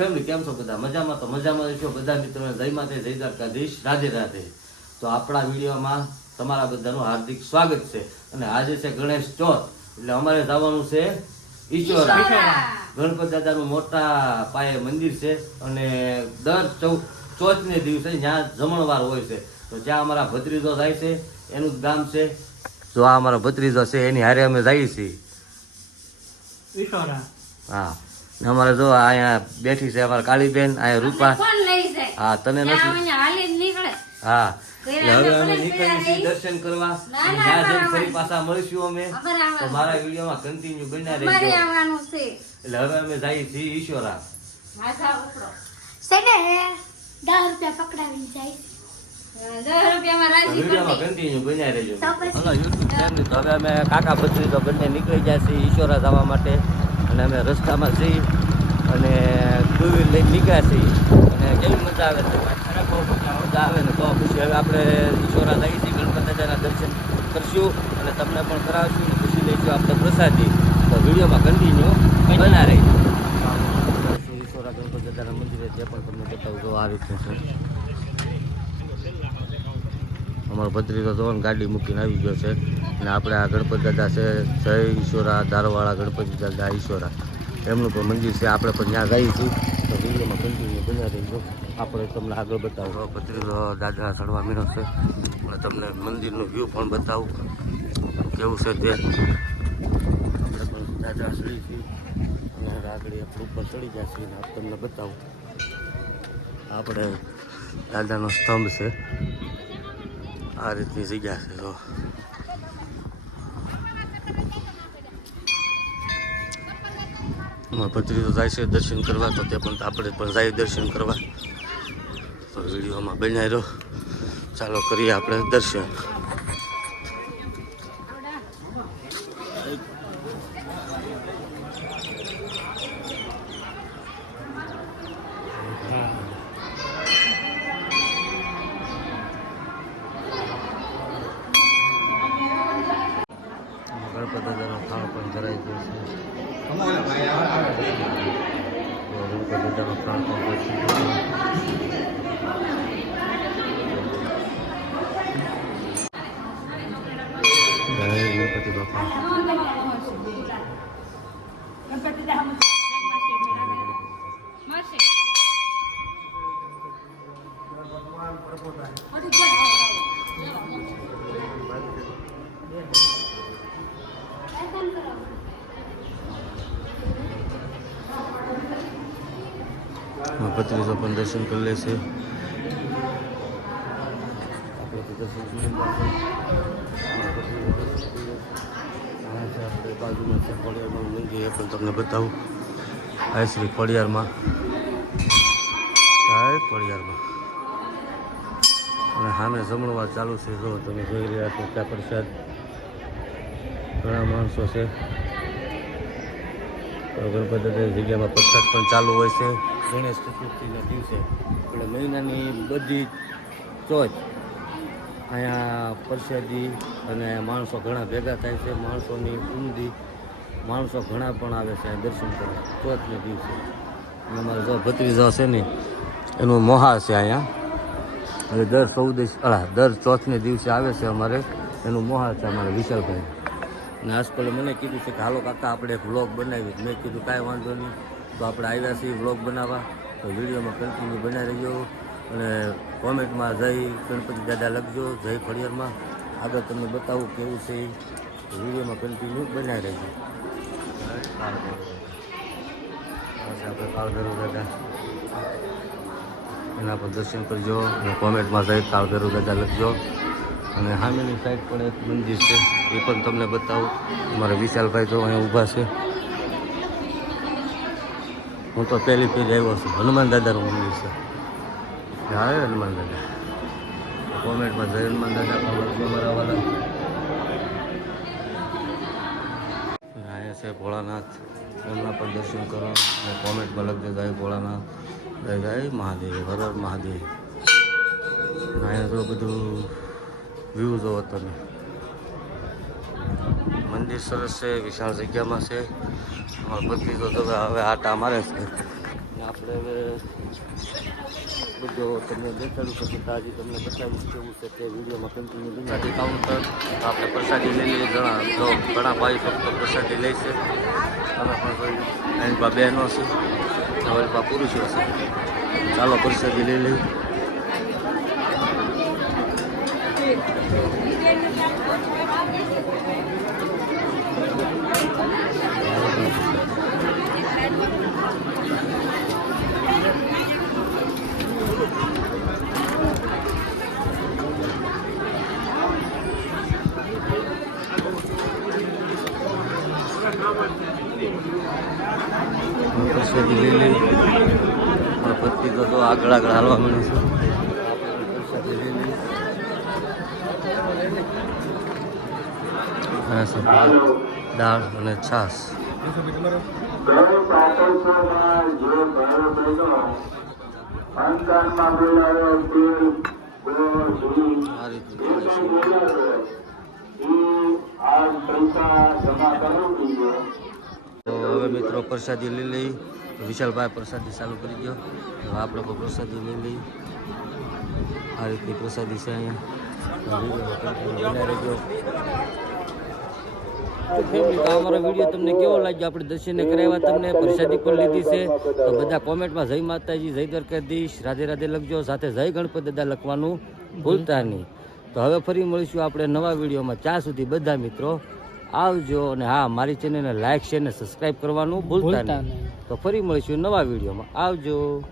Family કેમ છો બધા? મજામાં તો મજામાં છો? બધા મિત્રોને જય માતે જય દ્વારકાધીશ. રાધે રાધે. તો આપણા વિડીયોમાં તમારા બધાનું હાર્દિક સ્વાગત છે. અને આજે છે ગણેશ ચોથ. એટલે અમારે જવાનું છે ઈશ્વરા. ગણપત દાદાનું મોટા પાયે મંદિર છે. અને દર ચૌ ચોથને દિવસે જ્યાં જમણવાર હોય છે. તો જ્યાં અમારા ભત્રીજો જાય છે એનું ગામ છે. જો આ અમારો ભત્રીજો છે એની હારે અમે જઈએ છીએ. ઈશ્વરા. હા. અમારે જો અહીંયા બેઠી છે અમારે કાળીબેન અહીંયા રૂપા. કોણ લઈ જાય હા તને નથી. હા. એટલે હવે અમે નીકળીએ છીએ દર્શન કરવા. ના, અને ના, ત્યાં જઈને ફરી પાછા મળીશું અમે. તો મારા વિડીયોમાં કન્ટિન્યુ બન્યા અમારે રહેજો. એટલે હવે અમે જઈએ છીએ ઈશ્વરા. બન્યા રહેજો. તો કાકા બંને નીકળી જાય છે ઈશ્વરા જવા માટે. અને અમે રસ્તામાં છીએ અને ટુ વ્હીલ લઈને નીકળ્યા છીએ. અને કેવી મજા આવે છે? મજા આવે ને તો પછી હવે આપણે ઈશ્વરા જઈએ છીએ ગણપત દર્શન કરશું અને તમને પણ કરાવશું ને પછી લઈશું આપણે પ્રસાદી. તો વિડીયોમાં કન્ટિન્યુ બના રહી ઈશ્વરા ગણપતિ દાદાના મંદિરે તે પણ તમને બતાવું જો આવી છે. અમારો ભત્રીજો તો ગાડી મૂકીને આવી ગયો છે. અને આપણે આ ગણપત દાદા છે જય ઈશ્વરા દારવાળા ગણપતિ દાદા ઈશ્વરા. એમનું પણ મંદિર છે આપણે પણ ત્યાં જઈએ છીએ. તો વિડીયોમાં કન્ટિન્યુ બન્યા રહીશું આપણે તમને આગળ બતાવું. ભત્રીજો દાદા ચડવા મીનો છે. અને તમને મંદિરનું વ્યૂ પણ બતાવું. કેવું છે તે? આપણે પણ દાદા ચડી છીએ. અને આગળ આપણે ઉપર ચડી ગયા છીએ અને આપ તમને બતાવું. આપણે દાદાનો સ્તંભ છે. આ રીતની જગ્યા છે જો. અમારા ભત્રીજો જાય છે દર્શન કરવા, તો તે પણ આપણે પણ જાય દર્શન કરવા. તો વિડીયોમાં બનાવ્યો ચાલો કરીએ આપણે દર્શન ગણપત દાદાનો થાળ પણ ધરાઈ ગયો છે ગણપત દાદાનો થાળ પણ પહોંચી ગયો છે. કરી લે. આ છે. આપણે બાજુમાં છે ખોડિયારનું લઈ જઈએ પણ તમને બતાવું. આ શ્રી ખોડિયારમાં જય ખોડિયારમાં અને સામે જમણવાર ચાલુ છે. જો, તમે જોઈ રહ્યા છો, ત્યાં પ્રસાદ ઘણા માણસો છે. ગણપતિ જગ્યામાં પ્રસાદ પણ ચાલુ હોય છે. ગણેશ ચતુર્થીના દિવસે. એટલે મહિનાની બધી ચોથ અહીંયા પરસાદી અને માણસો ઘણા ભેગા થાય છે. માણસોની ઊંધી માણસો ઘણા પણ આવે છે દર્શન કરવા. ચોથને દિવસે. અને અમારે જો ભત્રીજા છે ને, એનું મોહા છે અહીંયા. એટલે દર ચૌદશ અળા દર ચોથને દિવસે આવે છે અમારે. એનું મોહા છે અમારે વિશાલભાઈ. અને આજકાલ મને કીધું છે કે હાલો કાકા, આપણે એક વ્લોગ બનાવી. મેં કીધું કાંઈ વાંધો નહીં. તો આપણે આવ્યા છીએ વ્લોગ બનાવવા. તો વિડીયોમાં કન્ટિન્યુ બનાવી રહ્યો અને કોમેન્ટમાં જય ગણપતિ દાદા લખજો, જય ફળિયરમાં આગળ તમને બતાવું કેવું છે. વિડીયોમાં કન્ટિન્યુ બનાવી રહ્યો આપણે દાદા. એના પર દર્શન કરજો અને કોમેન્ટમાં જય કાળભૈરવ દાદા લખજો. અને સામેની સાઈડ પણ એક મંદિર છે. એ પણ તમને બતાવું. અમારા વિશાલભાઈ તો અહીંયા ઊભા છે. હું તો પહેલી પહેલી આવ્યો છું. હનુમાન દાદાનું મંદિર છે. આવે હનુમાન દાદા? કોમેન્ટમાં જય હનુમાન દાદા વાલા. અને અહીંયા છે ભોળાનાથ? એમના પણ દર્શન કરો અને કોમેન્ટમાં લખજો જય ભોળાનાથ. જય જય મહાદેવ, હર હર મહાદેવ. અહીંયા તો બધું વ્યૂ જોવો તમે. મંદિર સરસ છે, વિશાળ જગ્યામાં છે. અમારા ભત્રીજો તો હવે આટા મારે છે. આપણે હવે બધો તમને દેખાડું કે તાજી તમને બતાવીશ કેવું છે તે વિડીયોમાં કન્ટિન્યુ ગુજરાતી કાઉન્ટર આપણે પ્રસાદી લઈ લઈએ, ઘણા તો ઘણા ભાઈ ફક્ત પ્રસાદી લે છે. અમે પણ એની પા બહેનો છે અમારી પા પુરુષો છે. ચાલો, પ્રસાદી લઈ લઈએ પ્રસાદી લઈ લઈ પતિ તો આગળ આગળ હાલવા મળે છે. છે ભાત, દાળ અને રીતે તો હવે મિત્રો પ્રસાદી લઈ લઈ. વિશાલભાઈ પ્રસાદી ચાલુ કરી દો આપણે પણ પ્રસાદી લઈ લઈ આ રીતની પ્રસાદી છે અહીંયા. ફેમિલી તો અમારો વીડિયો તમને કેવો લાગ્યો? આપણે દર્શને કરાવ્યા તમને, પ્રસાદી પણ લીધી છે. તો બધા કોમેન્ટમાં જય માતાજી, જય દ્વારકાધીશ. રાધે રાધે લખજો. સાથે જય ગણપત દાદા લખવાનું ભૂલતા નહીં. તો હવે ફરી મળીશું આપણે નવા વિડીયોમાં. ત્યાં સુધી બધા મિત્રો આવજો અને હા મારી ચેનલને લાઈક શેર ને સબસ્ક્રાઈબ કરવાનું ભૂલતા નહીં. તો ફરી મળીશું નવા વિડીયોમાં. આવજો.